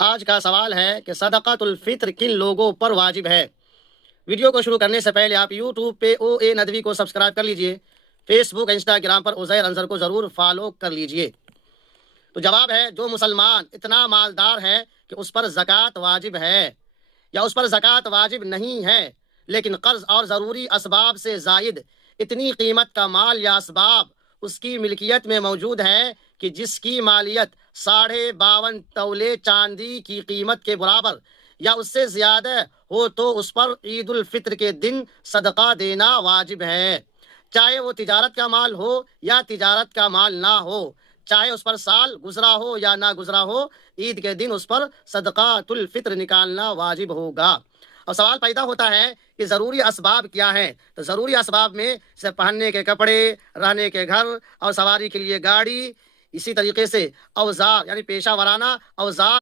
آج کا سوال ہے کہ صدقۃ الفطر کن لوگوں پر واجب ہے۔ ویڈیو کو شروع کرنے سے پہلے آپ یوٹیوب پہ او اے ندوی کو سبسکرائب کر لیجئے، فیس بک انسٹاگرام پر عزیر انصر کو ضرور فالو کر لیجئے۔ تو جواب ہے جو مسلمان اتنا مالدار ہے کہ اس پر زکوٰۃ واجب ہے یا اس پر زکوٰۃ واجب نہیں ہے، لیکن قرض اور ضروری اسباب سے زائد اتنی قیمت کا مال یا اسباب اس کی ملکیت میں موجود ہے کہ جس کی مالیت 52.5 تولے چاندی کی قیمت کے برابر یا اس سے زیادہ ہو تو اس پر عید الفطر کے دن صدقہ دینا واجب ہے، چاہے وہ تجارت کا مال ہو یا تجارت کا مال نہ ہو، چاہے اس پر سال گزرا ہو یا نہ گزرا ہو، عید کے دن اس پر صدقۃ الفطر نکالنا واجب ہوگا۔ اور سوال پیدا ہوتا ہے کہ ضروری اسباب کیا ہیں؟ تو ضروری اسباب میں سے پہننے کے کپڑے، رہنے کے گھر اور سواری کے لیے گاڑی، اسی طریقے سے اوزار یعنی پیشہ ورانہ اوزار